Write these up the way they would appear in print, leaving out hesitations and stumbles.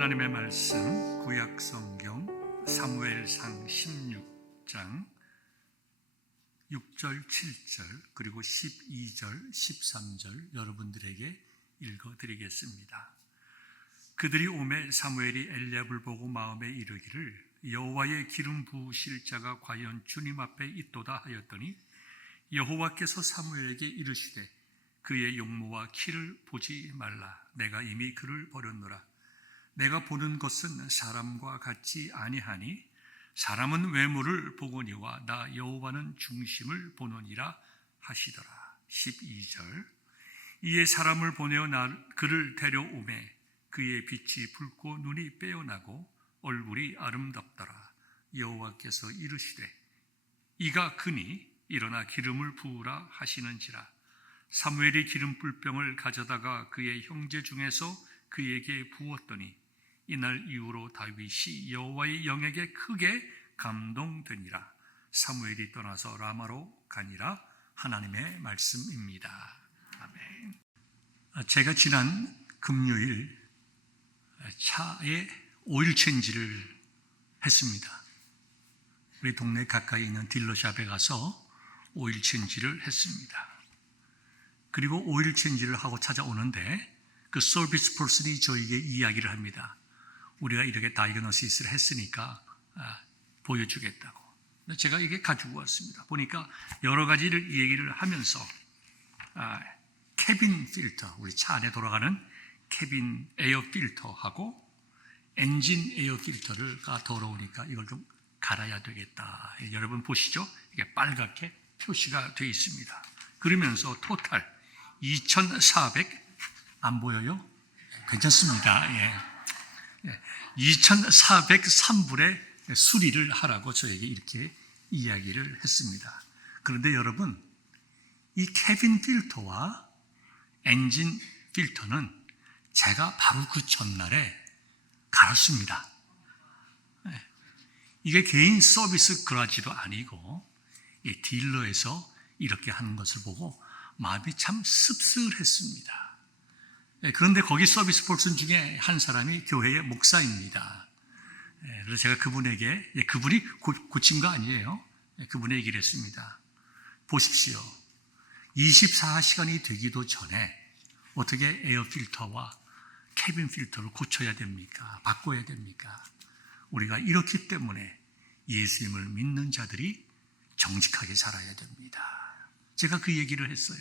하나님의 말씀 구약성경 사무엘상 16장 6절 7절 그리고 12절 13절 여러분들에게 읽어드리겠습니다. 그들이 오매 사무엘이 엘리압을 보고 마음에 이르기를 여호와의 기름 부으실 자가 과연 주님 앞에 있도다 하였더니 여호와께서 사무엘에게 이르시되 그의 용모와 키를 보지 말라. 내가 이미 그를 버렸노라. 내가 보는 것은 사람과 같지 아니하니 사람은 외모를 보거니와 나 여호와는 중심을 보노니라 하시더라. 12절 이에 사람을 보내어 그를 데려오매 그의 빛이 붉고 눈이 빼어나고 얼굴이 아름답더라. 여호와께서 이르시되 이가 그니 일어나 기름을 부으라 하시는지라. 사무엘이 기름 뿔병을 가져다가 그의 형제 중에서 그에게 부었더니 이날 이후로 다윗이 여호와의 영에게 크게 감동되니라. 사무엘이 떠나서 라마로 가니라. 하나님의 말씀입니다. 아멘. 제가 지난 금요일 차에 오일 체인지를 했습니다. 우리 동네 가까이 있는 딜러샵에 가서 오일 체인지를 했습니다. 그리고 오일 체인지를 하고 찾아오는데 그 서비스 퍼슨이 저에게 이야기를 합니다. 우리가 이렇게 다이그노시스를 했으니까 보여주겠다고. 제가 이게 가지고 왔습니다. 보니까 여러 가지를 얘기를 하면서 캐빈 필터, 우리 차 안에 돌아가는 캐빈 에어 필터하고 엔진 에어 필터가 더러우니까 이걸 좀 갈아야 되겠다. 여러분 보시죠? 이게 빨갛게 표시가 되어 있습니다. 그러면서 토탈 2,400 안 보여요? 괜찮습니다. 예. 2,403불의 수리를 하라고 저에게 이렇게 이야기를 했습니다. 그런데 여러분, 이 캐빈 필터와 엔진 필터는 제가 바로 그 전날에 갈았습니다. 이게 개인 서비스 그라지도 아니고 이 딜러에서 이렇게 하는 것을 보고 마음이 참 씁쓸했습니다. 그런데 거기 서비스 퍼슨 중에 한 사람이 교회의 목사입니다. 그래서 제가 그분에게, 그분이 고친 거 아니에요. 그분의 얘기를 했습니다. 보십시오. 24시간이 되기도 전에 어떻게 에어 필터와 캐빈 필터를 고쳐야 됩니까? 바꿔야 됩니까? 우리가 이렇기 때문에 예수님을 믿는 자들이 정직하게 살아야 됩니다. 제가 그 얘기를 했어요.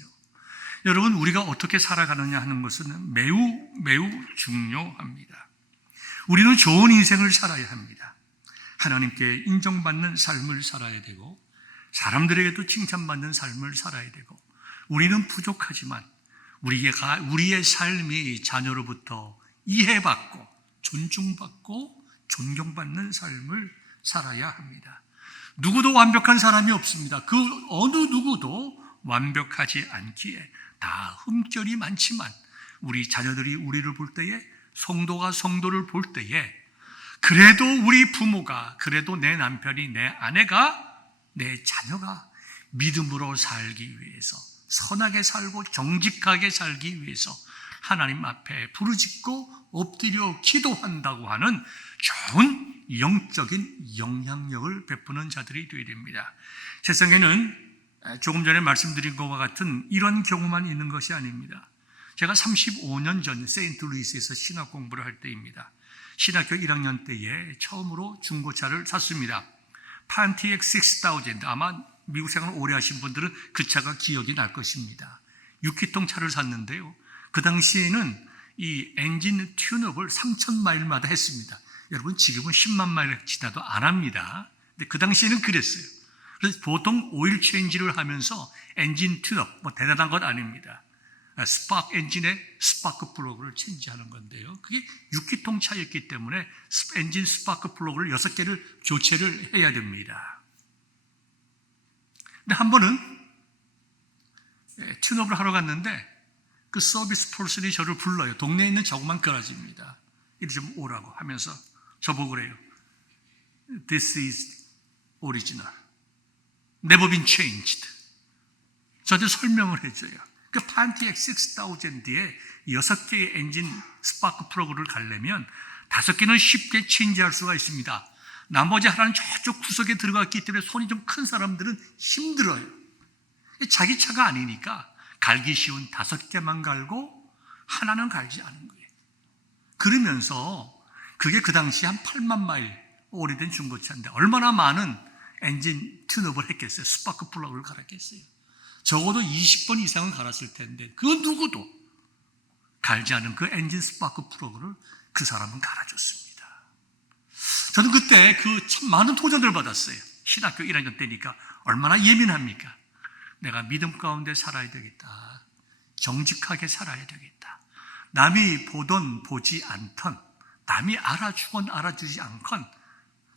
여러분, 우리가 어떻게 살아가느냐 하는 것은 매우 중요합니다. 우리는 좋은 인생을 살아야 합니다. 하나님께 인정받는 삶을 살아야 되고 사람들에게도 칭찬받는 삶을 살아야 되고 우리는 부족하지만 우리의 삶이 자녀로부터 이해받고 존중받고 존경받는 삶을 살아야 합니다. 누구도 완벽한 사람이 없습니다. 그 어느 누구도 완벽하지 않기에 다 흠결이 많지만 우리 자녀들이 우리를 볼 때에 성도가 성도를 볼 때에 그래도 우리 부모가 그래도 내 남편이 내 아내가 내 자녀가 믿음으로 살기 위해서 선하게 살고 정직하게 살기 위해서 하나님 앞에 부르짖고 엎드려 기도한다고 하는 좋은 영적인 영향력을 베푸는 자들이 되어야 됩니다. 세상에는 조금 전에 말씀드린 것과 같은 이런 경우만 있는 것이 아닙니다. 제가 35년 전 세인트루이스에서 신학 공부를 할 때입니다. 신학교 1학년 때에 처음으로 중고차를 샀습니다. 판티엑 6000, 아마 미국 생활을 오래 하신 분들은 그 차가 기억이 날 것입니다. 6기통 차를 샀는데요. 그 당시에는 이 엔진 튠업을 3,000마일마다 했습니다. 여러분 지금은 10만 마일 지나도 안 합니다. 근데 그 당시에는 그랬어요. 그래서 보통 오일 체인지를 하면서 엔진 튠업, 뭐 대단한 것 아닙니다. 스파크 엔진의 스파크 플러그를 체인지하는 건데요. 그게 6기통 차였기 때문에 엔진 스파크 플러그를 6개를 교체를 해야 됩니다. 근데 한 번은 튠업을 하러 갔는데 그 서비스 퍼슨이 저를 불러요. 동네에 있는 조그만 가라지입니다. 이리 좀 오라고 하면서 저보고 그래요. This is original. Never been changed. 저한테 설명을 해줘요. 그 판티엑 6000D에 6개의 엔진 스파크 플러그를 가려면 5개는 쉽게 체인지할 수가 있습니다. 나머지 하나는 저쪽 구석에 들어갔기 때문에 손이 좀 큰 사람들은 힘들어요. 자기 차가 아니니까 갈기 쉬운 5개만 갈고 하나는 갈지 않은 거예요. 그러면서 그게 그 당시 한 8만 마일 오래된 중고차인데 얼마나 많은 엔진 튠업을 했겠어요. 스파크 플러그를 갈았겠어요. 적어도 20번 이상은 갈았을 텐데 그 누구도 갈지 않은 그 엔진 스파크 플러그를 그 사람은 갈아줬습니다. 저는 그때 그 참 많은 도전을 받았어요. 신학교 1학년 때니까 얼마나 예민합니까? 내가 믿음 가운데 살아야 되겠다. 정직하게 살아야 되겠다. 남이 보던 보지 않던, 남이 알아주건 알아주지 않건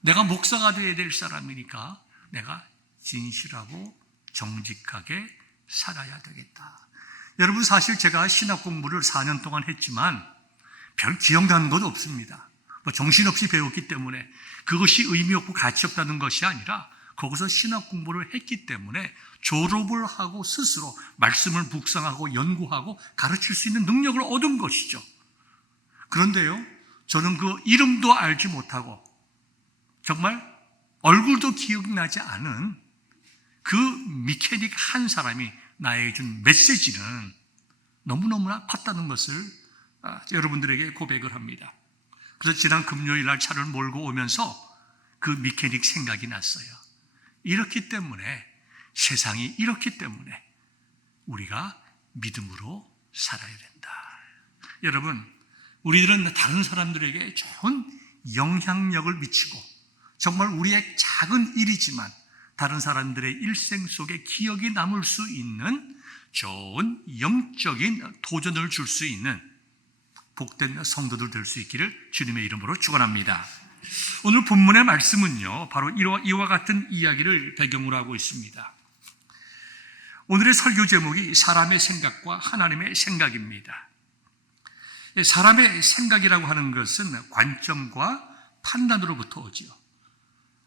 내가 목사가 되어야 될 사람이니까 내가 진실하고 정직하게 살아야 되겠다. 여러분, 사실 제가 신학 공부를 4년 동안 했지만 별 기억나는 것 없습니다. 정신없이 배웠기 때문에 그것이 의미 없고 가치 없다는 것이 아니라 거기서 신학 공부를 했기 때문에 졸업을 하고 스스로 말씀을 묵상하고 연구하고 가르칠 수 있는 능력을 얻은 것이죠. 그런데요, 저는 그 이름도 알지 못하고 정말 얼굴도 기억나지 않은 그 미케닉 한 사람이 나에게 준 메시지는 너무너무나 컸다는 것을 여러분들에게 고백을 합니다. 그래서 지난 금요일 날 차를 몰고 오면서 그 미케닉 생각이 났어요. 이렇기 때문에, 세상이 이렇기 때문에 우리가 믿음으로 살아야 된다. 여러분, 우리들은 다른 사람들에게 좋은 영향력을 미치고 정말 우리의 작은 일이지만 다른 사람들의 일생 속에 기억이 남을 수 있는 좋은 영적인 도전을 줄 수 있는 복된 성도들 될 수 있기를 주님의 이름으로 축원합니다. 오늘 본문의 말씀은요, 바로 이와 같은 이야기를 배경으로 하고 있습니다. 오늘의 설교 제목이 사람의 생각과 하나님의 생각입니다. 사람의 생각이라고 하는 것은 관점과 판단으로부터 오지요.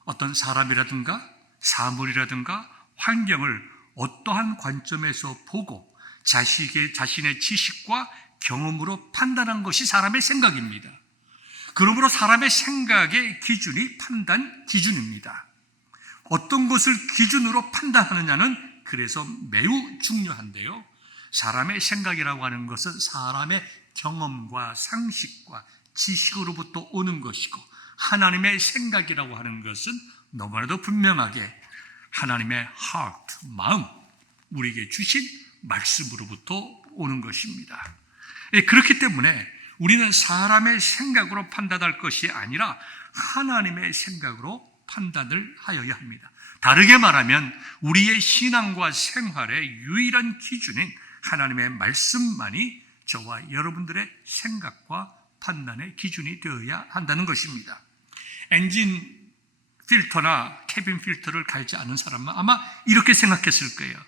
어떤 사람이라든가 사물이라든가 환경을 어떠한 관점에서 보고 자신의 지식과 경험으로 판단한 것이 사람의 생각입니다. 그러므로 사람의 생각의 기준이 판단 기준입니다. 어떤 것을 기준으로 판단하느냐는 그래서 매우 중요한데요. 사람의 생각이라고 하는 것은 사람의 경험과 상식과 지식으로부터 오는 것이고, 하나님의 생각이라고 하는 것은 너무나도 분명하게 하나님의 heart, 마음, 우리에게 주신 말씀으로부터 오는 것입니다. 그렇기 때문에 우리는 사람의 생각으로 판단할 것이 아니라 하나님의 생각으로 판단을 하여야 합니다. 다르게 말하면 우리의 신앙과 생활의 유일한 기준인 하나님의 말씀만이 저와 여러분들의 생각과 판단의 기준이 되어야 한다는 것입니다. 엔진 필터나 캐빈 필터를 갈지 않은 사람은 아마 이렇게 생각했을 거예요.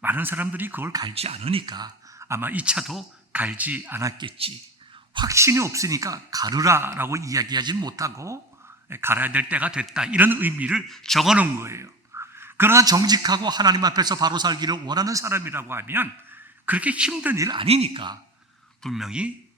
많은 사람들이 그걸 갈지 않으니까 아마 이 차도 갈지 않았겠지. 확신이 없으니까 가르라라고 이야기하지 못하고 갈아야 될 때가 됐다, 이런 의미를 적어놓은 거예요. 그러나 정직하고 하나님 앞에서 바로 살기를 원하는 사람이라고 하면 그렇게 힘든 일 아니니까 분명히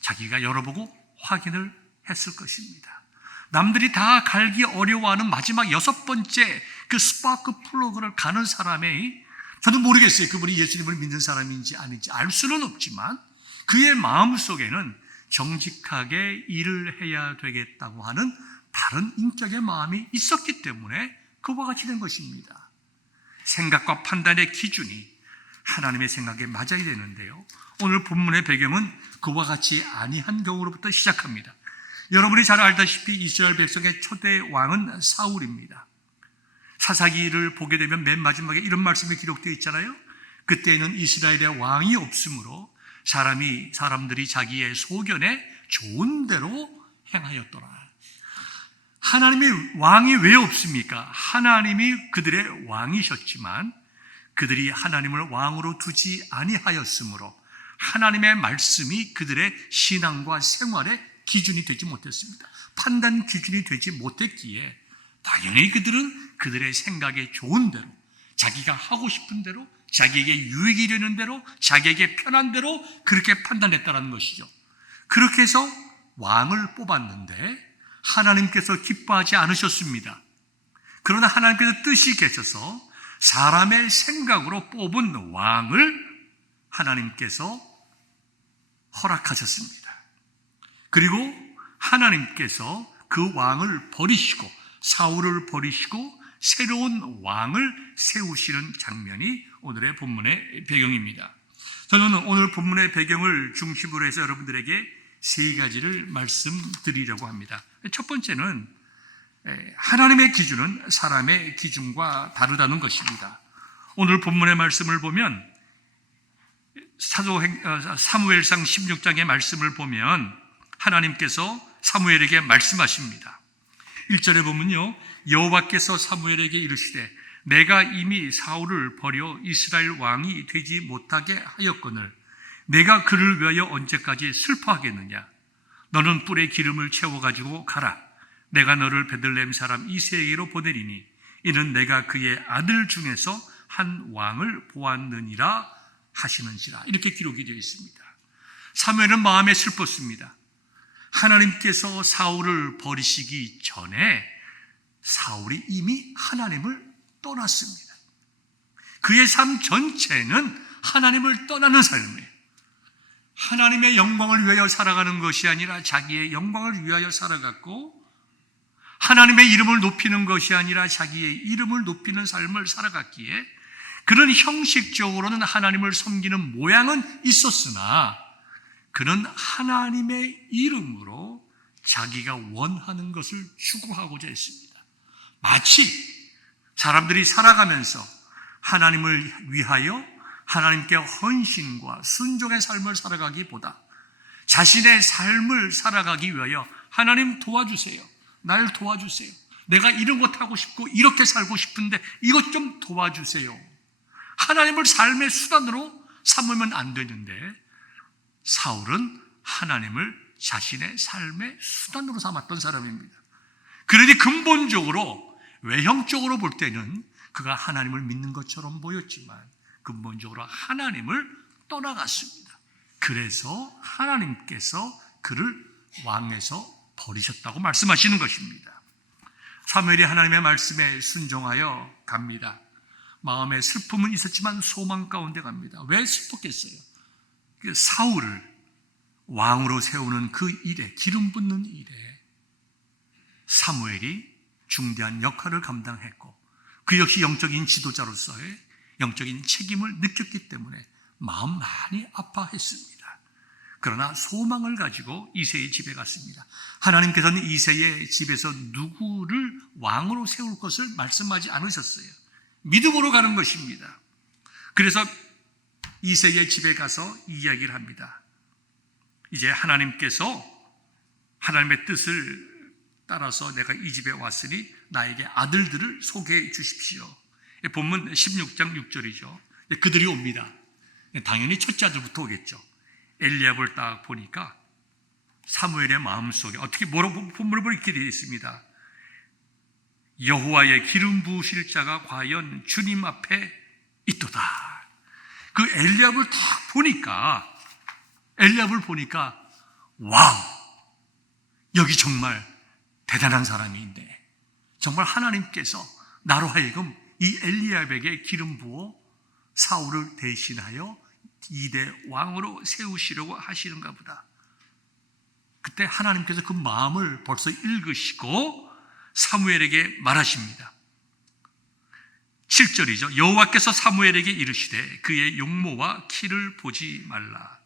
자기가 열어보고 확인을 했을 것입니다. 남들이 다 갈기 어려워하는 마지막 6번째 그 스파크 플러그를 가는 사람의, 저는 모르겠어요. 그분이 예수님을 믿는 사람인지 아닌지 알 수는 없지만 그의 마음속에는 정직하게 일을 해야 되겠다고 하는 다른 인격의 마음이 있었기 때문에 그와 같이 된 것입니다. 생각과 판단의 기준이 하나님의 생각에 맞아야 되는데요, 오늘 본문의 배경은 그와 같이 아니한 경우로부터 시작합니다. 여러분이 잘 알다시피 이스라엘 백성의 초대 왕은 사울입니다. 사사기를 보게 되면 맨 마지막에 이런 말씀이 기록되어 있잖아요. 그때는 이스라엘의 왕이 없으므로 사람들이 자기의 소견에 좋은 대로 행하였더라. 하나님의 왕이 왜 없습니까? 하나님이 그들의 왕이셨지만 그들이 하나님을 왕으로 두지 아니하였으므로 하나님의 말씀이 그들의 신앙과 생활의 기준이 되지 못했습니다. 판단 기준이 되지 못했기에 당연히 그들은 그들의 생각에 좋은 대로, 자기가 하고 싶은 대로, 자기에게 유익이 되는 대로, 자기에게 편한 대로 그렇게 판단했다는 것이죠. 그렇게 해서 왕을 뽑았는데 하나님께서 기뻐하지 않으셨습니다. 그러나 하나님께서 뜻이 계셔서 사람의 생각으로 뽑은 왕을 하나님께서 허락하셨습니다. 그리고 하나님께서 그 왕을 버리시고 사울을 버리시고 새로운 왕을 세우시는 장면이 오늘의 본문의 배경입니다. 저는 오늘 본문의 배경을 중심으로 해서 여러분들에게 세 가지를 말씀드리려고 합니다. 첫 번째는 하나님의 기준은 사람의 기준과 다르다는 것입니다. 오늘 본문의 말씀을 보면 사무엘상 16장의 말씀을 보면 하나님께서 사무엘에게 말씀하십니다. 1절에 보면요, 여호와께서 사무엘에게 이르시되 내가 이미 사울을 버려 이스라엘 왕이 되지 못하게 하였거늘 내가 그를 위하여 언제까지 슬퍼하겠느냐. 너는 뿔에 기름을 채워가지고 가라. 내가 너를 베들레헴 사람 이새에게로 보내리니 이는 내가 그의 아들 중에서 한 왕을 보았느니라 하시는지라. 이렇게 기록이 되어 있습니다. 사무엘은 마음에 슬펐습니다. 하나님께서 사울을 버리시기 전에 사울이 이미 하나님을 떠났습니다. 그의 삶 전체는 하나님을 떠나는 삶이에요. 하나님의 영광을 위하여 살아가는 것이 아니라 자기의 영광을 위하여 살아갔고, 하나님의 이름을 높이는 것이 아니라 자기의 이름을 높이는 삶을 살아갔기에 그는 형식적으로는 하나님을 섬기는 모양은 있었으나 그는 하나님의 이름으로 자기가 원하는 것을 추구하고자 했습니다. 마치 사람들이 살아가면서 하나님을 위하여 하나님께 헌신과 순종의 삶을 살아가기보다 자신의 삶을 살아가기 위하여 하나님 도와주세요. 날 도와주세요. 내가 이런 것 하고 싶고 이렇게 살고 싶은데 이것 좀 도와주세요. 하나님을 삶의 수단으로 삼으면 안 되는데 사울은 하나님을 자신의 삶의 수단으로 삼았던 사람입니다. 그러니 근본적으로 외형적으로 볼 때는 그가 하나님을 믿는 것처럼 보였지만 근본적으로 하나님을 떠나갔습니다. 그래서 하나님께서 그를 왕에서 버리셨다고 말씀하시는 것입니다. 사무엘이 하나님의 말씀에 순종하여 갑니다. 마음에 슬픔은 있었지만 소망 가운데 갑니다. 왜 슬펐겠어요? 사울을 왕으로 세우는 그 일에, 기름 붓는 일에 사무엘이 중대한 역할을 감당했고 그 역시 영적인 지도자로서의 영적인 책임을 느꼈기 때문에 마음 많이 아파했습니다. 그러나 소망을 가지고 이새의 집에 갔습니다. 하나님께서는 이새의 집에서 누구를 왕으로 세울 것을 말씀하지 않으셨어요. 믿음으로 가는 것입니다. 그래서 이새의 집에 가서 이야기를 합니다. 이제 하나님께서 하나님의 뜻을 따라서 내가 이 집에 왔으니 나에게 아들들을 소개해 주십시오. 본문 16장 6절이죠. 그들이 옵니다. 당연히 첫째 아들부터 오겠죠. 엘리압을 딱 보니까 사무엘의 마음속에 어떻게 뭐라고 본문을 보면 이렇게 되어 있습니다. 여호와의 기름 부으실 자가 과연 주님 앞에 있도다. 그 엘리압을 딱 보니까 와우, 여기 정말 대단한 사람인데 정말 하나님께서 나로 하여금 이 엘리압에게 기름 부어 사울을 대신하여 2대 왕으로 세우시려고 하시는가 보다. 그때 하나님께서 그 마음을 벌써 읽으시고 사무엘에게 말하십니다. 7절이죠. 여호와께서 사무엘에게 이르시되 그의 용모와 키를 보지 말라.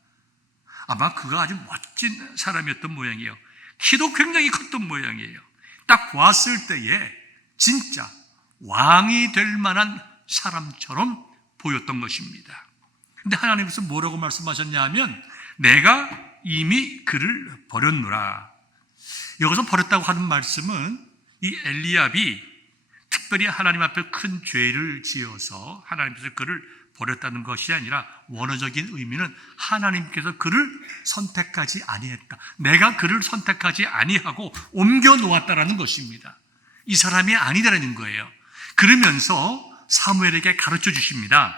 아마 그가 아주 멋진 사람이었던 모양이에요. 키도 굉장히 컸던 모양이에요. 딱 보았을 때에 진짜 왕이 될 만한 사람처럼 보였던 것입니다. 근데 하나님께서 뭐라고 말씀하셨냐 하면 내가 이미 그를 버렸노라. 여기서 버렸다고 하는 말씀은 이 엘리압이 특별히 하나님 앞에 큰 죄를 지어서 하나님께서 그를 버렸다는 것이 아니라 원어적인 의미는 하나님께서 그를 선택하지 아니했다. 내가 그를 선택하지 아니하고 옮겨 놓았다라는 것입니다. 이 사람이 아니다라는 거예요. 그러면서 사무엘에게 가르쳐 주십니다.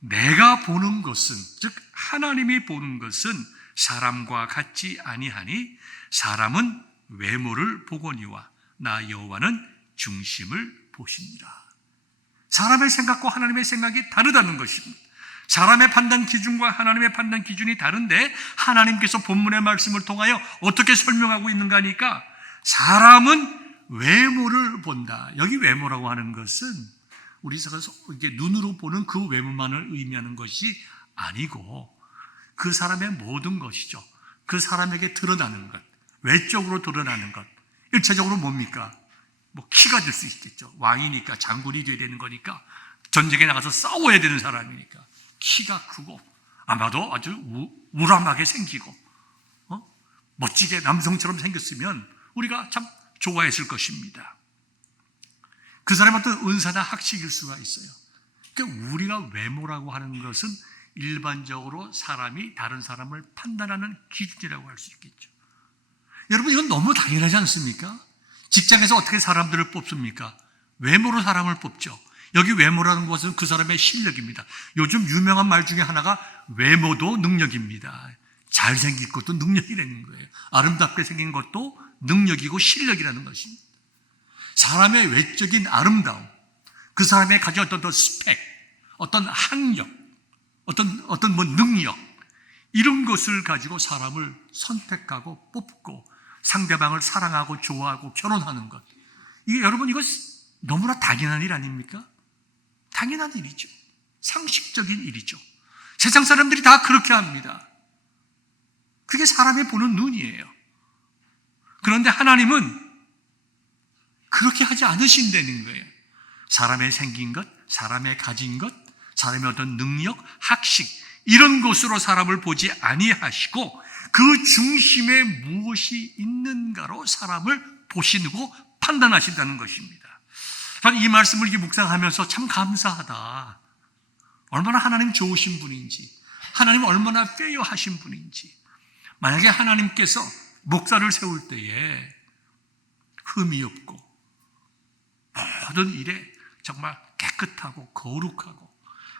내가 보는 것은, 즉 하나님이 보는 것은 사람과 같지 아니하니 사람은 외모를 보거니와 나 여호와는 중심을 보시니라. 사람의 생각과 하나님의 생각이 다르다는 것입니다. 사람의 판단 기준과 하나님의 판단 기준이 다른데 하나님께서 본문의 말씀을 통하여 어떻게 설명하고 있는가 하니까 사람은 외모를 본다. 여기 외모라고 하는 것은 우리가 이게 눈으로 보는 그 외모만을 의미하는 것이 아니고 그 사람의 모든 것이죠. 그 사람에게 드러나는 것, 외적으로 드러나는 것. 일차적으로 뭡니까? 뭐 키가 될 수 있겠죠. 왕이니까 장군이 돼야 되는 거니까 전쟁에 나가서 싸워야 되는 사람이니까 키가 크고 아마도 아주 우람하게 생기고 멋지게 남성처럼 생겼으면 우리가 참 좋아했을 것입니다. 그 사람은 어떤 은사나 학식일 수가 있어요. 그러니까 우리가 외모라고 하는 것은 일반적으로 사람이 다른 사람을 판단하는 기준이라고 할 수 있겠죠. 여러분 이건 너무 당연하지 않습니까? 직장에서 어떻게 사람들을 뽑습니까? 외모로 사람을 뽑죠. 여기 외모라는 것은 그 사람의 실력입니다. 요즘 유명한 말 중에 하나가 외모도 능력입니다. 잘생긴 것도 능력이라는 거예요. 아름답게 생긴 것도 능력이고 실력이라는 것입니다. 사람의 외적인 아름다움, 그 사람의 가진 어떤 스펙, 어떤 학력, 어떤 능력, 이런 것을 가지고 사람을 선택하고 뽑고 상대방을 사랑하고 좋아하고 결혼하는 것. 이게 여러분 이거 너무나 당연한 일 아닙니까? 당연한 일이죠. 상식적인 일이죠. 세상 사람들이 다 그렇게 합니다. 그게 사람이 보는 눈이에요. 그런데 하나님은 그렇게 하지 않으신다는 거예요. 사람의 생긴 것, 사람의 가진 것, 사람의 어떤 능력, 학식 이런 것으로 사람을 보지 아니하시고 그 중심에 무엇이 있는가로 사람을 보시고 판단하신다는 것입니다. 저는 이 말씀을 묵상하면서 참 감사하다. 얼마나 하나님 좋으신 분인지, 하나님 얼마나 페어하신 분인지. 만약에 하나님께서 목사를 세울 때에 흠이 없고 모든 일에 정말 깨끗하고 거룩하고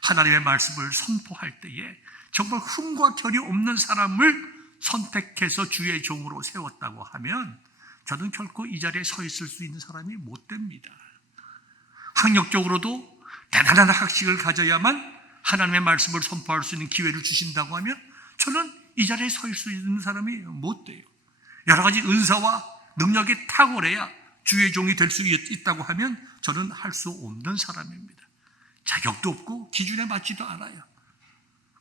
하나님의 말씀을 선포할 때에 정말 흠과 결이 없는 사람을 선택해서 주의 종으로 세웠다고 하면 저는 결코 이 자리에 서 있을 수 있는 사람이 못 됩니다. 학력적으로도 대단한 학식을 가져야만 하나님의 말씀을 선포할 수 있는 기회를 주신다고 하면 저는 이 자리에 서 있을 수 있는 사람이 못 돼요. 여러 가지 은사와 능력이 탁월해야 주의 종이 될 수 있다고 하면 저는 할 수 없는 사람입니다. 자격도 없고 기준에 맞지도 않아요.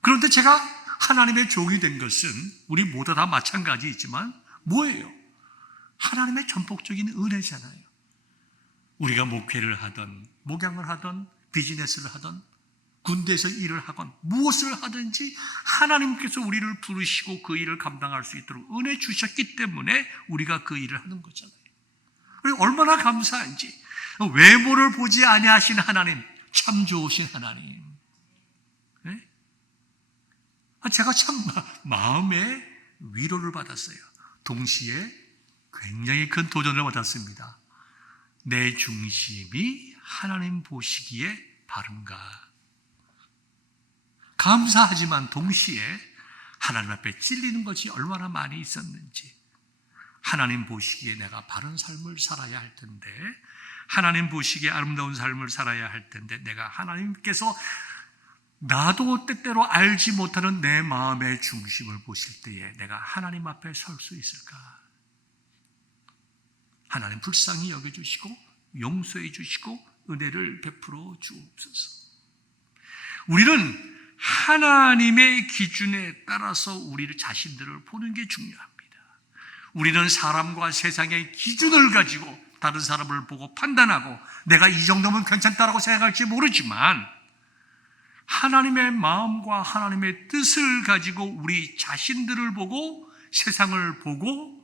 그런데 제가 하나님의 종이 된 것은 우리 모두 다 마찬가지이지만 뭐예요? 하나님의 전폭적인 은혜잖아요. 우리가 목회를 하던 목양을 하던 비즈니스를 하던 군대에서 일을 하건 무엇을 하든지 하나님께서 우리를 부르시고 그 일을 감당할 수 있도록 은혜 주셨기 때문에 우리가 그 일을 하는 거잖아요. 얼마나 감사한지. 외모를 보지 아니하신 하나님, 참 좋으신 하나님. 네? 제가 참 마음에 위로를 받았어요. 동시에 굉장히 큰 도전을 받았습니다. 내 중심이 하나님 보시기에 바른가? 감사하지만 동시에 하나님 앞에 찔리는 것이 얼마나 많이 있었는지, 하나님 보시기에 내가 바른 삶을 살아야 할 텐데, 하나님 보시기에 아름다운 삶을 살아야 할 텐데, 내가 하나님께서 나도 때때로 알지 못하는 내 마음의 중심을 보실 때에 내가 하나님 앞에 설 수 있을까? 하나님 불쌍히 여겨주시고 용서해 주시고 은혜를 베풀어 주옵소서. 우리는 하나님의 기준에 따라서 우리 자신들을 보는 게 중요합니다. 우리는 사람과 세상의 기준을 가지고 다른 사람을 보고 판단하고 내가 이 정도면 괜찮다라고 생각할지 모르지만 하나님의 마음과 하나님의 뜻을 가지고 우리 자신들을 보고 세상을 보고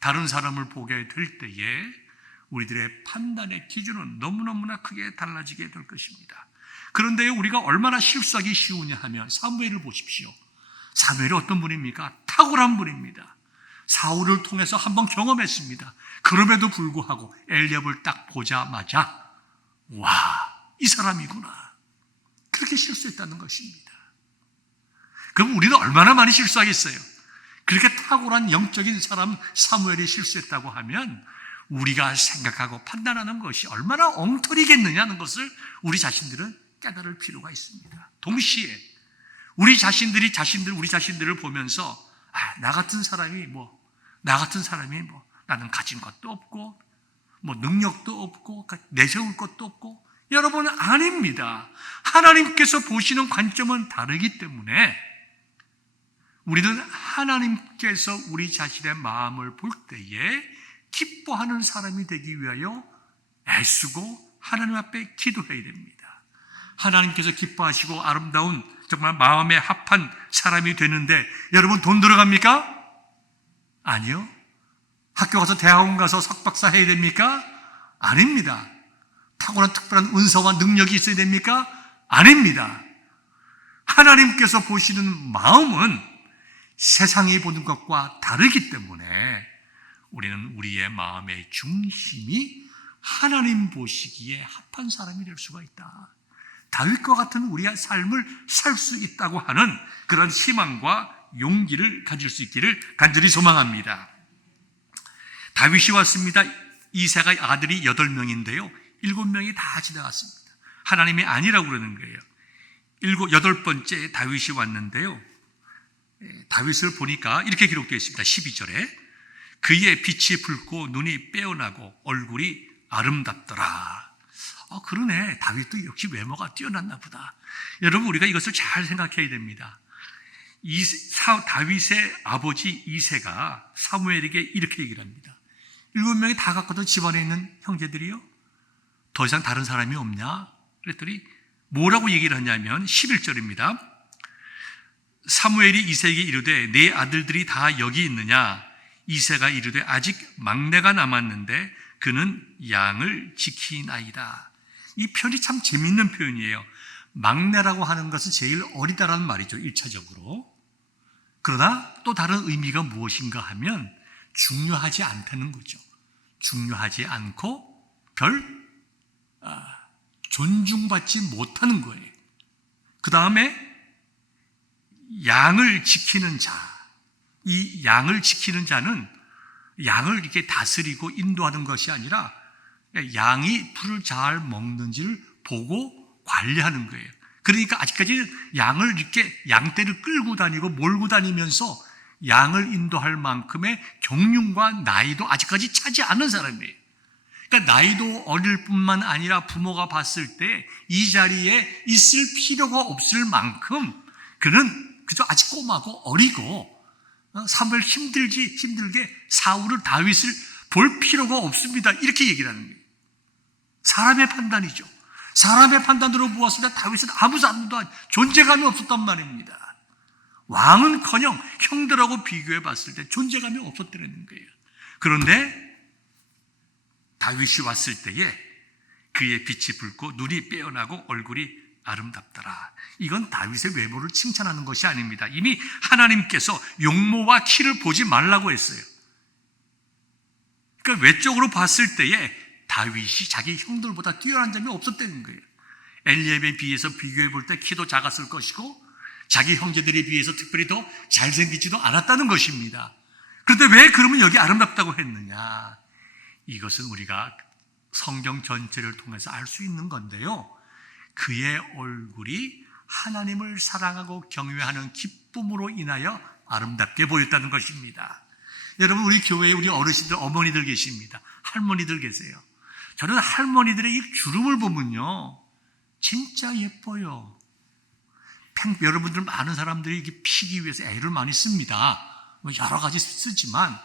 다른 사람을 보게 될 때에 우리들의 판단의 기준은 너무너무나 크게 달라지게 될 것입니다. 그런데 우리가 얼마나 실수하기 쉬우냐 하면 사무엘을 보십시오. 사무엘이 어떤 분입니까? 탁월한 분입니다. 사울을 통해서 한번 경험했습니다. 그럼에도 불구하고 엘리압을 딱 보자마자 와, 이 사람이구나. 그렇게 실수했다는 것입니다. 그럼 우리는 얼마나 많이 실수하겠어요? 그렇게 탁월한 영적인 사람 사무엘이 실수했다고 하면 우리가 생각하고 판단하는 것이 얼마나 엉터리겠느냐는 것을 우리 자신들은 깨달을 필요가 있습니다. 동시에 우리 자신들을 보면서 나 같은 사람이 나는 가진 것도 없고 능력도 없고 내세울 것도 없고, 여러분 아닙니다. 하나님께서 보시는 관점은 다르기 때문에 우리는 하나님께서 우리 자신의 마음을 볼 때에 기뻐하는 사람이 되기 위하여 애쓰고 하나님 앞에 기도해야 됩니다. 하나님께서 기뻐하시고 아름다운 정말 마음에 합한 사람이 되는데 여러분 돈 들어갑니까? 아니요. 학교 가서 대학원 가서 석박사 해야 됩니까? 아닙니다. 탁월한 특별한 은사와 능력이 있어야 됩니까? 아닙니다. 하나님께서 보시는 마음은 세상이 보는 것과 다르기 때문에 우리는 우리의 마음의 중심이 하나님 보시기에 합한 사람이 될 수가 있다. 다윗과 같은 우리의 삶을 살 수 있다고 하는 그런 희망과 용기를 가질 수 있기를 간절히 소망합니다. 다윗이 왔습니다. 이새가 아들이 8명인데요. 7명이 다 지나갔습니다. 하나님이 아니라고 그러는 거예요. 8번째 다윗이 왔는데요. 다윗을 보니까 이렇게 기록되어 있습니다. 12절에 그의 빛이 붉고 눈이 빼어나고 얼굴이 아름답더라. 그러네. 다윗도 역시 외모가 뛰어났나 보다. 여러분 우리가 이것을 잘 생각해야 됩니다. 다윗의 아버지 이새가 사무엘에게 이렇게 얘기를 합니다. 7명이 다 갔거든. 집안에 있는 형제들이요, 더 이상 다른 사람이 없냐? 그랬더니 뭐라고 얘기를 하냐면 11절입니다. 사무엘이 이새에게 이르되 네 아들들이 다 여기 있느냐? 이새가 이르되 아직 막내가 남았는데 그는 양을 지키나이다. 이 표현이 참 재밌는 표현이에요. 막내라고 하는 것은 제일 어리다라는 말이죠, 1차적으로. 그러나 또 다른 의미가 무엇인가 하면 중요하지 않다는 거죠. 중요하지 않고 별 존중받지 못하는 거예요. 그 다음에 양을 지키는 자. 이 양을 지키는 자는 양을 이렇게 다스리고 인도하는 것이 아니라 양이 풀을 잘 먹는지를 보고 관리하는 거예요. 그러니까 아직까지는 양을 이렇게 양떼를 끌고 다니고 몰고 다니면서 양을 인도할 만큼의 경륜과 나이도 아직까지 차지 않은 사람이에요. 그러니까 나이도 어릴 뿐만 아니라 부모가 봤을 때 이 자리에 있을 필요가 없을 만큼 그는 그저 아직 꼬마고 어리고 사무엘 힘들게 사울을 다윗을 볼 필요가 없습니다. 이렇게 얘기를 하는 거예요. 사람의 판단이죠. 사람의 판단으로 보았을 때 다윗은 아무 사람도 존재감이 없었단 말입니다. 왕은커녕 형들하고 비교해 봤을 때 존재감이 없었다는 거예요. 그런데 다윗이 왔을 때에 그의 빛이 붉고 눈이 빼어나고 얼굴이 아름답더라. 이건 다윗의 외모를 칭찬하는 것이 아닙니다. 이미 하나님께서 용모와 키를 보지 말라고 했어요. 그러니까 외적으로 봤을 때에 다윗이 자기 형들보다 뛰어난 점이 없었다는 거예요. 엘리압에 비해서 비교해 볼 때 키도 작았을 것이고 자기 형제들에 비해서 특별히 더 잘생기지도 않았다는 것입니다. 그런데 왜 그러면 여기 아름답다고 했느냐? 이것은 우리가 성경 전체를 통해서 알 수 있는 건데요. 그의 얼굴이 하나님을 사랑하고 경외하는 기쁨으로 인하여 아름답게 보였다는 것입니다. 여러분 우리 교회에 우리 어르신들, 어머니들 계십니다. 할머니들 계세요. 저는 할머니들의 이 주름을 보면요 진짜 예뻐요. 여러분들 많은 사람들이 이렇게 피기 위해서 애를 많이 씁니다. 여러 가지 쓰지만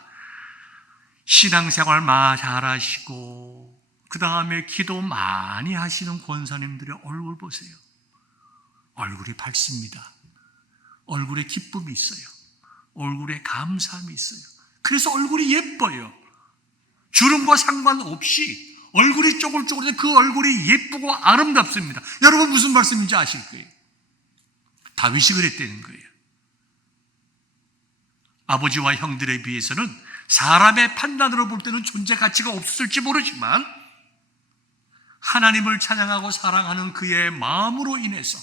신앙생활 잘하시고 그 다음에 기도 많이 하시는 권사님들의 얼굴 보세요. 얼굴이 밝습니다. 얼굴에 기쁨이 있어요. 얼굴에 감사함이 있어요. 그래서 얼굴이 예뻐요. 주름과 상관없이 얼굴이 쪼글쪼글해서 그 얼굴이 예쁘고 아름답습니다. 여러분 무슨 말씀인지 아실 거예요. 다윗이 그랬다는 거예요. 아버지와 형들에 비해서는 사람의 판단으로 볼 때는 존재 가치가 없을지 모르지만 하나님을 찬양하고 사랑하는 그의 마음으로 인해서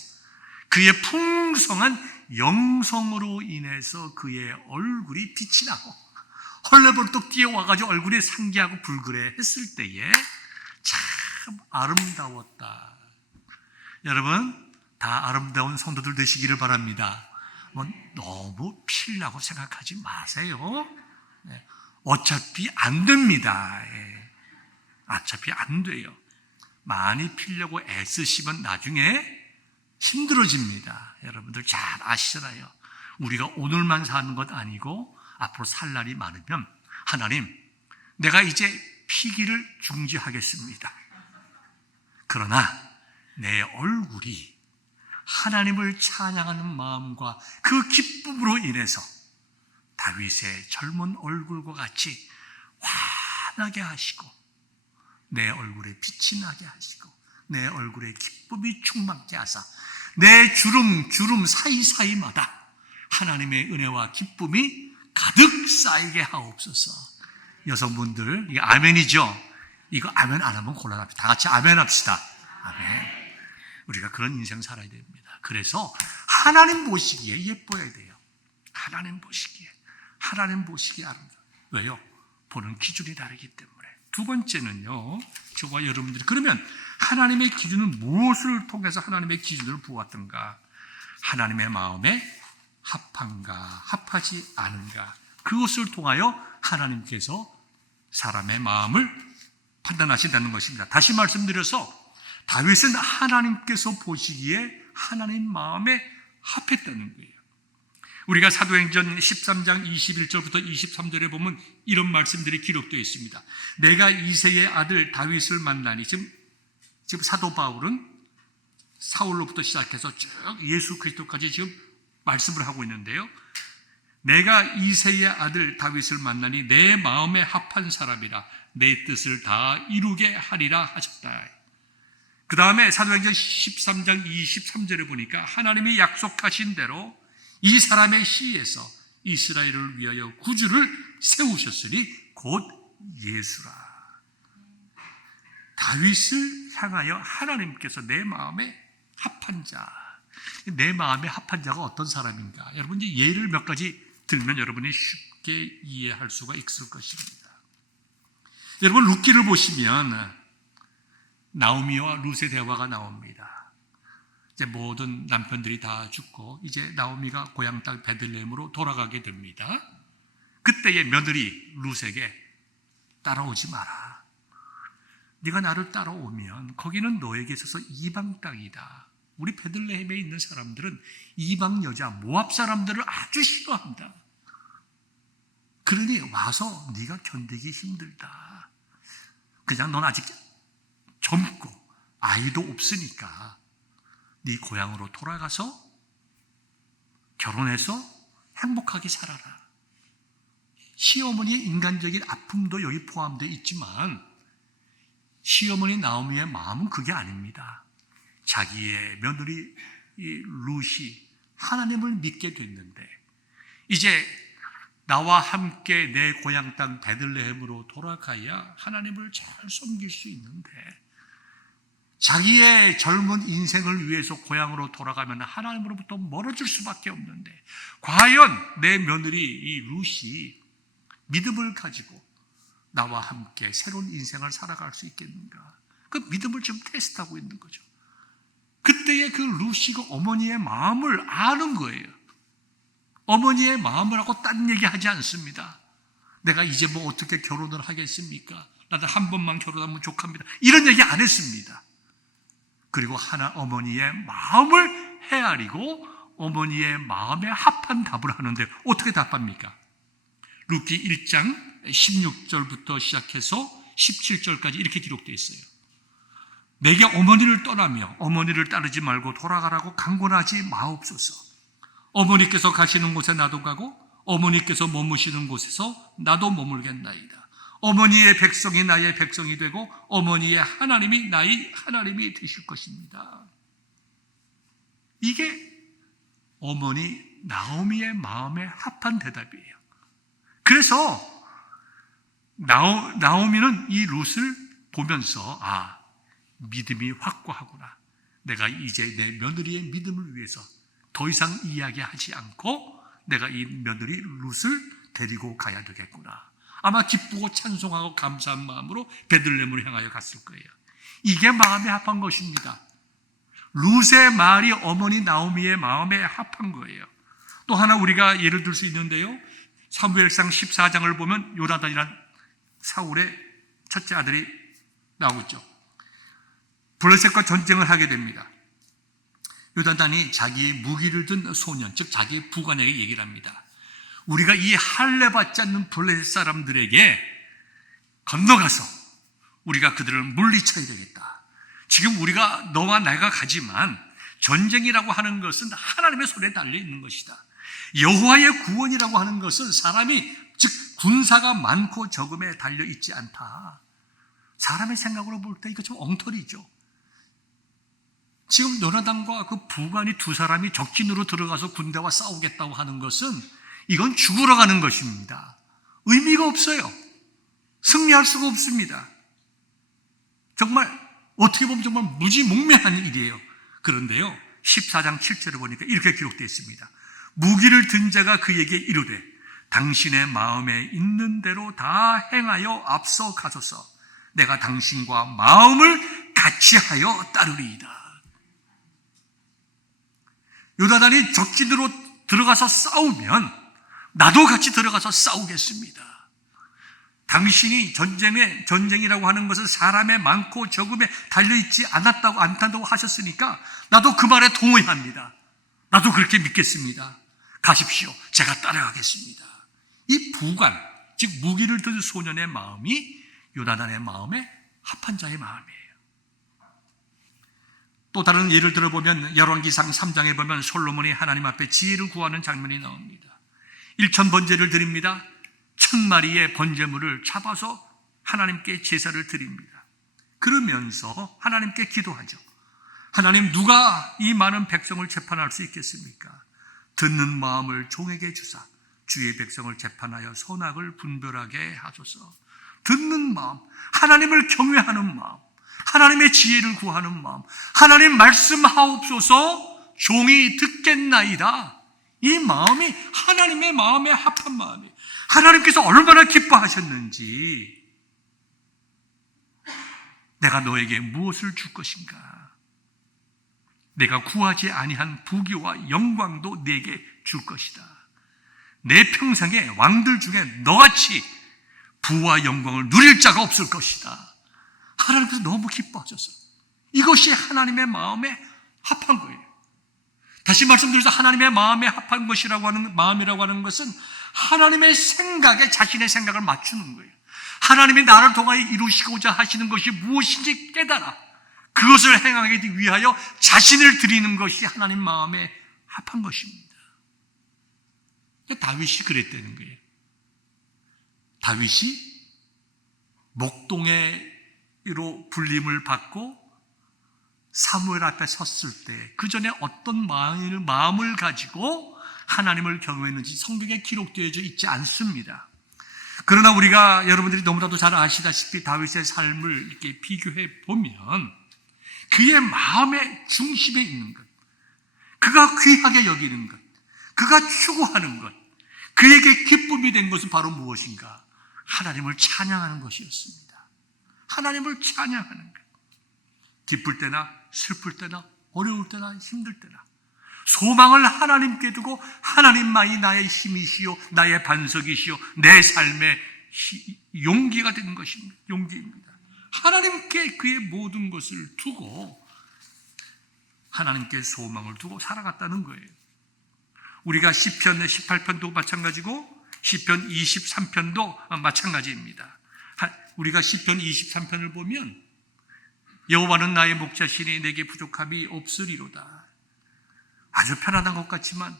그의 풍성한 영성으로 인해서 그의 얼굴이 빛이 나고 헐레벌떡 뛰어와가지고 얼굴이 상기하고 불그레했을 때에 참 아름다웠다. 여러분, 다 아름다운 성도들 되시기를 바랍니다. 너무 필라고 생각하지 마세요. 어차피 안 됩니다. 어차피 안 돼요. 많이 피려고 애쓰시면 나중에 힘들어집니다. 여러분들 잘 아시잖아요. 우리가 오늘만 사는 것 아니고 앞으로 살 날이 많으면 하나님, 내가 이제 피기를 중지하겠습니다. 그러나 내 얼굴이 하나님을 찬양하는 마음과 그 기쁨으로 인해서 다윗의 젊은 얼굴과 같이 환하게 하시고 내 얼굴에 빛이 나게 하시고 내 얼굴에 기쁨이 충만케 하사 내 주름 사이사이마다 하나님의 은혜와 기쁨이 가득 쌓이게 하옵소서. 여성분들, 이게 아멘이죠? 이거 아멘 안 하면 곤란합니다. 다 같이 아멘 합시다. 아멘. 우리가 그런 인생 살아야 됩니다. 그래서 하나님 보시기에 예뻐야 돼요. 하나님 보시기에 아름다워요. 왜요? 보는 기준이 다르기 때문에. 두 번째는요, 저와 여러분들이 그러면 하나님의 기준은 무엇을 통해서 하나님의 기준을 부었던가? 하나님의 마음에 합한가 합하지 않은가, 그것을 통하여 하나님께서 사람의 마음을 판단하신다는 것입니다. 다시 말씀드려서 다윗은 하나님께서 보시기에 하나님 마음에 합했다는 거예요. 우리가 사도행전 13장 21절부터 23절에 보면 이런 말씀들이 기록되어 있습니다. 내가 이새의 아들 다윗을 만나니, 지금 사도 바울은 사울로부터 시작해서 쭉 예수 그리스도까지 지금 말씀을 하고 있는데요. 내가 이새의 아들 다윗을 만나니 내 마음에 합한 사람이라 내 뜻을 다 이루게 하리라 하셨다. 그 다음에 사도행전 13장 23절에 보니까 하나님이 약속하신 대로 이 사람의 씨에서 이스라엘을 위하여 구주를 세우셨으니 곧 예수라. 다윗을 향하여 하나님께서 내 마음에 합한 자, 내 마음에 합한 자가 어떤 사람인가? 여러분, 이제 예를 몇 가지 들면 여러분이 쉽게 이해할 수가 있을 것입니다. 여러분, 룻기를 보시면 나오미와 룻의 대화가 나옵니다. 이제 모든 남편들이 다 죽고 이제 나오미가 고향 땅 베들레헴으로 돌아가게 됩니다. 그때의 며느리 룻에게 따라오지 마라. 네가 나를 따라오면 거기는 너에게 있어서 이방 땅이다. 우리 베들레헴에 있는 사람들은 이방 여자 모압 사람들을 아주 싫어한다. 그러니 와서 네가 견디기 힘들다. 그냥 넌 아직 젊고 아이도 없으니까 네 고향으로 돌아가서 결혼해서 행복하게 살아라. 시어머니의 인간적인 아픔도 여기 포함되어 있지만 시어머니 나오미의 마음은 그게 아닙니다. 자기의 며느리 룻이 하나님을 믿게 됐는데 이제 나와 함께 내 고향 땅 베들레헴으로 돌아가야 하나님을 잘 섬길 수 있는데 자기의 젊은 인생을 위해서 고향으로 돌아가면 하나님으로부터 멀어질 수밖에 없는데 과연 내 며느리 이 룻이 믿음을 가지고 나와 함께 새로운 인생을 살아갈 수 있겠는가? 그 믿음을 지금 테스트하고 있는 거죠. 그때의 그 룻이 그 어머니의 마음을 아는 거예요. 어머니의 마음을 하고 딴 얘기 하지 않습니다. 내가 이제 뭐 어떻게 결혼을 하겠습니까? 나도 한 번만 결혼하면 족합니다. 이런 얘기 안 했습니다. 그리고 어머니의 마음을 헤아리고 어머니의 마음에 합한 답을 하는데 어떻게 답합니까? 룻기 1장 16절부터 시작해서 17절까지 이렇게 기록되어 있어요. 내게 어머니를 떠나며 어머니를 따르지 말고 돌아가라고 강권하지 마옵소서. 어머니께서 가시는 곳에 나도 가고 어머니께서 머무시는 곳에서 나도 머물겠나이다. 어머니의 백성이 나의 백성이 되고 어머니의 하나님이 나의 하나님이 되실 것입니다. 이게 어머니 나오미의 마음에 합한 대답이에요. 그래서 나오미는 이 룻을 보면서 믿음이 확고하구나. 내가 이제 내 며느리의 믿음을 위해서 더 이상 이야기하지 않고 내가 이 며느리 룻을 데리고 가야 되겠구나. 아마 기쁘고 찬송하고 감사한 마음으로 베들레헴을 향하여 갔을 거예요. 이게 마음에 합한 것입니다. 룻의 말이 어머니 나오미의 마음에 합한 거예요. 또 하나 우리가 예를 들 수 있는데요. 사무엘상 14장을 보면 요나단이란 사울의 첫째 아들이 나오죠. 블레셋과 전쟁을 하게 됩니다. 요나단이 자기의 무기를 든 소년, 즉 자기의 부관에게 얘기를 합니다. 우리가 이 할례 받지 않는 블레셋 사람들에게 건너가서 우리가 그들을 물리쳐야 되겠다. 지금 우리가 너와 내가 가지만 전쟁이라고 하는 것은 하나님의 손에 달려 있는 것이다. 여호와의 구원이라고 하는 것은 사람이, 즉 군사가 많고 적음에 달려 있지 않다. 사람의 생각으로 볼 때 이거 좀 엉터리죠. 지금 요나단과 그 부관이 두 사람이 적진으로 들어가서 군대와 싸우겠다고 하는 것은 이건 죽으러 가는 것입니다. 의미가 없어요. 승리할 수가 없습니다. 정말 어떻게 보면 정말 무지몽매한 일이에요. 그런데요, 14장 7절을 보니까 이렇게 기록되어 있습니다. 무기를 든 자가 그에게 이르되 당신의 마음에 있는 대로 다 행하여 앞서 가소서. 내가 당신과 마음을 같이 하여 따르리이다. 요나단이 적진으로 들어가서 싸우면 나도 같이 들어가서 싸우겠습니다. 당신이 전쟁이라고 하는 것은 사람의 많고 적음에 달려있지 않다고 하셨으니까 나도 그 말에 동의합니다. 나도 그렇게 믿겠습니다. 가십시오. 제가 따라가겠습니다. 이 부관, 즉 무기를 든 소년의 마음이 요나단의 마음에 합한 자의 마음이에요. 또 다른 예를 들어보면 열왕기상 3장에 보면 솔로몬이 하나님 앞에 지혜를 구하는 장면이 나옵니다. 1000번제를 드립니다. 1000마리의 번제물을 잡아서 하나님께 제사를 드립니다. 그러면서 하나님께 기도하죠. 하나님, 누가 이 많은 백성을 재판할 수 있겠습니까? 듣는 마음을 종에게 주사 주의 백성을 재판하여 선악을 분별하게 하소서. 듣는 마음, 하나님을 경외하는 마음, 하나님의 지혜를 구하는 마음, 하나님 말씀하옵소서, 종이 듣겠나이다. 이 마음이 하나님의 마음에 합한 마음이에요. 하나님께서 얼마나 기뻐하셨는지, 내가 너에게 무엇을 줄 것인가? 내가 구하지 아니한 부귀와 영광도 네게 줄 것이다. 내 평생에 왕들 중에 너같이 부와 영광을 누릴 자가 없을 것이다. 하나님께서 너무 기뻐하셔서 이것이 하나님의 마음에 합한 거예요. 다시 말씀드려서 하나님의 마음에 합한 것이라고 하는, 마음이라고 하는 것은 하나님의 생각에 자신의 생각을 맞추는 거예요. 하나님이 나를 통하여 이루시고자 하시는 것이 무엇인지 깨달아 그것을 행하기 위하여 자신을 드리는 것이 하나님 마음에 합한 것입니다. 다윗이 그랬다는 거예요. 다윗이 목동의로 불림을 받고 사무엘 앞에 섰을 때 그 전에 어떤 마음을 가지고 하나님을 경외했는지 성경에 기록되어져 있지 않습니다. 그러나 우리가, 여러분들이 너무나도 잘 아시다시피 다윗의 삶을 이렇게 비교해 보면 그의 마음의 중심에 있는 것, 그가 귀하게 여기는 것, 그가 추구하는 것, 그에게 기쁨이 된 것은 바로 무엇인가? 하나님을 찬양하는 것이었습니다. 하나님을 찬양하는 것. 기쁠 때나 슬플 때나 어려울 때나 힘들 때나 소망을 하나님께 두고 하나님만이 나의 힘이시요 나의 반석이시요 내 삶의 용기가 되는 것입니다. 용기입니다. 하나님께 그의 모든 것을 두고 하나님께 소망을 두고 살아갔다는 거예요. 우리가 시편 18편도 마찬가지고 시편 23편도 마찬가지입니다. 우리가 시편 23편을 보면 여호와는 나의 목자시니 내게 부족함이 없으리로다. 아주 편안한 것 같지만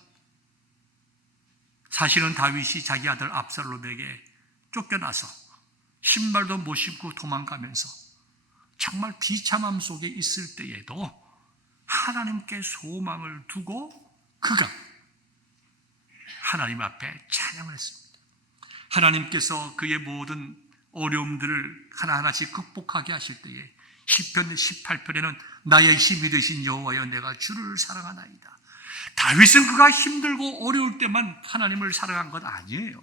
사실은 다윗이 자기 아들 압살롬에게 쫓겨나서 신발도 못 신고 도망가면서 정말 비참함 속에 있을 때에도 하나님께 소망을 두고 그가 하나님 앞에 찬양을 했습니다. 하나님께서 그의 모든 어려움들을 하나하나씩 극복하게 하실 때에 시편 18편에는 나의 힘이 되신 여호와여 내가 주를 사랑하나이다. 다윗은 그가 힘들고 어려울 때만 하나님을 사랑한 것 아니에요.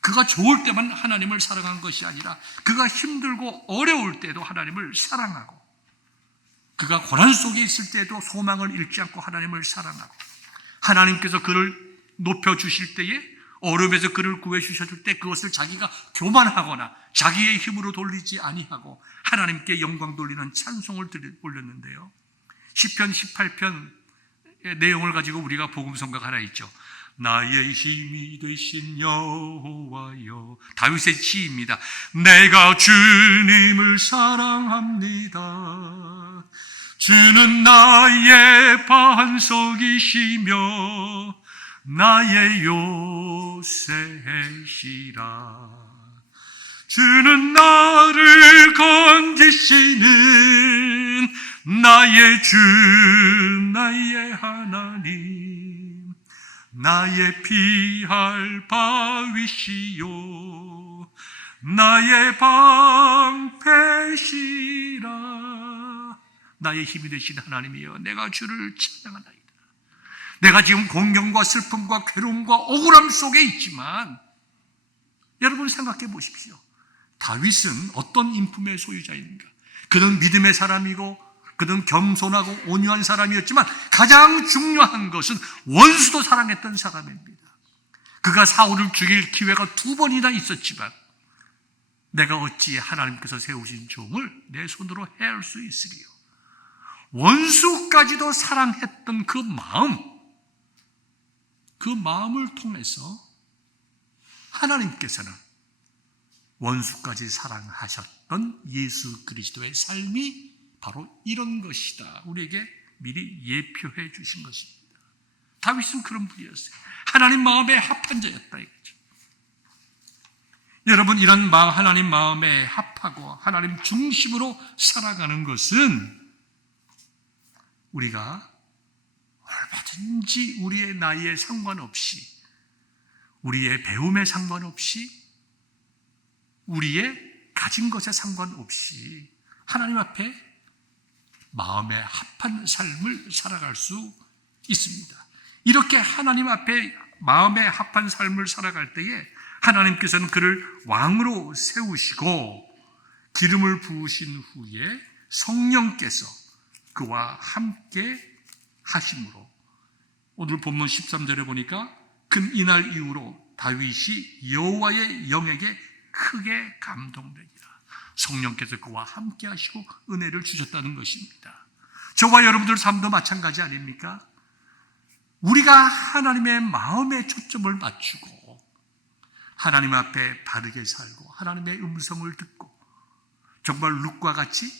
그가 좋을 때만 하나님을 사랑한 것이 아니라 그가 힘들고 어려울 때도 하나님을 사랑하고, 그가 고난 속에 있을 때도 소망을 잃지 않고 하나님을 사랑하고, 하나님께서 그를 높여주실 때에, 어려움에서 그를 구해주셨을 때 그것을 자기가 교만하거나 자기의 힘으로 돌리지 아니하고 하나님께 영광 돌리는 찬송을 올렸는데요. 시편 18편의 내용을 가지고 우리가 복음성가가 하나 있죠. 나의 힘이 되신 여호와여. 다윗의 시입니다. 내가 주님을 사랑합니다. 주는 나의 반석이시며 나의 요새시라. 주는 나를 건지시는 나의 주, 나의 하나님, 나의 피할 바위시요 나의 방패시라. 나의 힘이 되신 하나님이여, 내가 주를 찬양하나이다. 내가 지금 공경과 슬픔과 괴로움과 억울함 속에 있지만, 여러분 생각해 보십시오. 다윗은 어떤 인품의 소유자인가? 그는 믿음의 사람이고 그는 겸손하고 온유한 사람이었지만 가장 중요한 것은 원수도 사랑했던 사람입니다. 그가 사울을 죽일 기회가 2번이나 있었지만 내가 어찌 하나님께서 세우신 종을 내 손으로 해할 수 있으리요. 원수까지도 사랑했던 그 마음을 통해서 하나님께서는 원수까지 사랑하셨던 예수 그리스도의 삶이 바로 이런 것이다, 우리에게 미리 예표해 주신 것입니다. 다윗은 그런 분이었어요. 하나님 마음에 합한 자였다 이거죠. 여러분, 이런 하나님 마음에 합하고 하나님 중심으로 살아가는 것은 우리가 얼마든지 우리의 나이에 상관없이, 우리의 배움에 상관없이, 우리의 가진 것에 상관없이 하나님 앞에 마음에 합한 삶을 살아갈 수 있습니다. 이렇게 하나님 앞에 마음에 합한 삶을 살아갈 때에 하나님께서는 그를 왕으로 세우시고 기름을 부으신 후에 성령께서 그와 함께 하심으로, 오늘 본문 13절에 보니까 이날 이후로 다윗이 여호와의 영에게 크게 감동되니라. 성령께서 그와 함께 하시고 은혜를 주셨다는 것입니다. 저와 여러분들 삶도 마찬가지 아닙니까? 우리가 하나님의 마음에 초점을 맞추고 하나님 앞에 바르게 살고 하나님의 음성을 듣고, 정말 룻과 같이,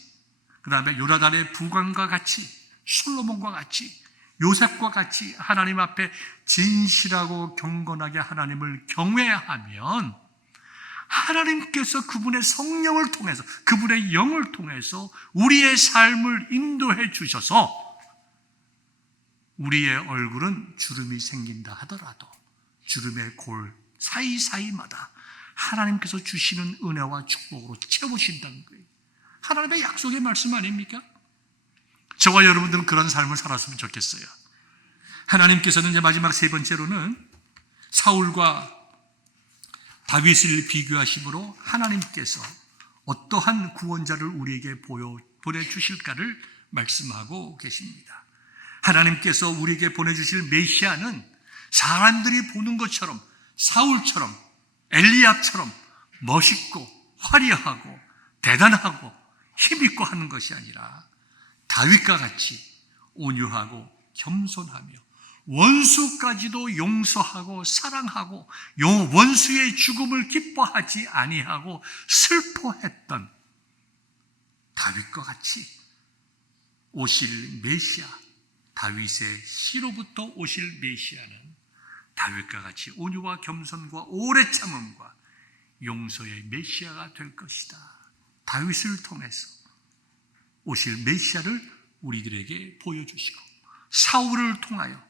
그 다음에 요나단의 부관과 같이, 솔로몬과 같이, 요셉과 같이 하나님 앞에 진실하고 경건하게 하나님을 경외하면 하나님께서 그분의 성령을 통해서, 그분의 영을 통해서 우리의 삶을 인도해 주셔서 우리의 얼굴은 주름이 생긴다 하더라도 주름의 골 사이사이마다 하나님께서 주시는 은혜와 축복으로 채우신다는 거예요. 하나님의 약속의 말씀 아닙니까? 저와 여러분들은 그런 삶을 살았으면 좋겠어요. 하나님께서는 이제 마지막 3번째로는 사울과 다윗을 비교하심으로 하나님께서 어떠한 구원자를 우리에게 보내주실까를 말씀하고 계십니다. 하나님께서 우리에게 보내주실 메시아는 사람들이 보는 것처럼, 사울처럼, 엘리압처럼 멋있고 화려하고 대단하고 힘있고 하는 것이 아니라 다윗과 같이 온유하고 겸손하며 원수까지도 용서하고 사랑하고 원수의 죽음을 기뻐하지 아니하고 슬퍼했던 다윗과 같이 오실 메시아, 다윗의 씨로부터 오실 메시아는 다윗과 같이 온유와 겸손과 오래 참음과 용서의 메시아가 될 것이다. 다윗을 통해서 오실 메시아를 우리들에게 보여주시고, 사울을 통하여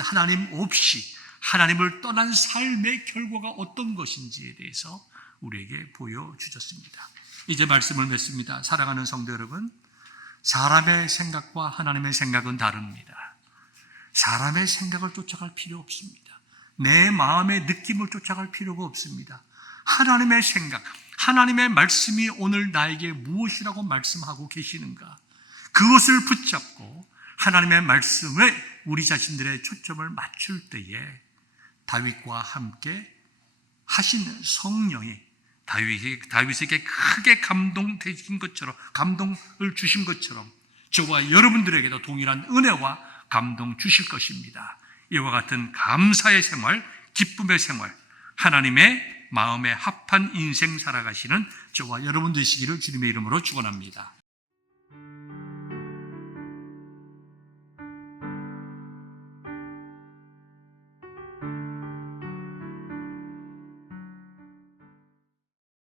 하나님 없이 하나님을 떠난 삶의 결과가 어떤 것인지에 대해서 우리에게 보여주셨습니다. 이제 말씀을 맺습니다. 사랑하는 성도 여러분, 사람의 생각과 하나님의 생각은 다릅니다. 사람의 생각을 쫓아갈 필요 없습니다. 내 마음의 느낌을 쫓아갈 필요가 없습니다. 하나님의 생각, 하나님의 말씀이 오늘 나에게 무엇이라고 말씀하고 계시는가? 그것을 붙잡고 하나님의 말씀에 우리 자신들의 초점을 맞출 때에 다윗과 함께 하신 성령이 다윗에게 크게 감동되신 것처럼, 감동을 주신 것처럼 저와 여러분들에게도 동일한 은혜와 감동 주실 것입니다. 이와 같은 감사의 생활, 기쁨의 생활, 하나님의 마음에 합한 인생 살아가시는 저와 여러분 되시기를 주님의 이름으로 축원합니다.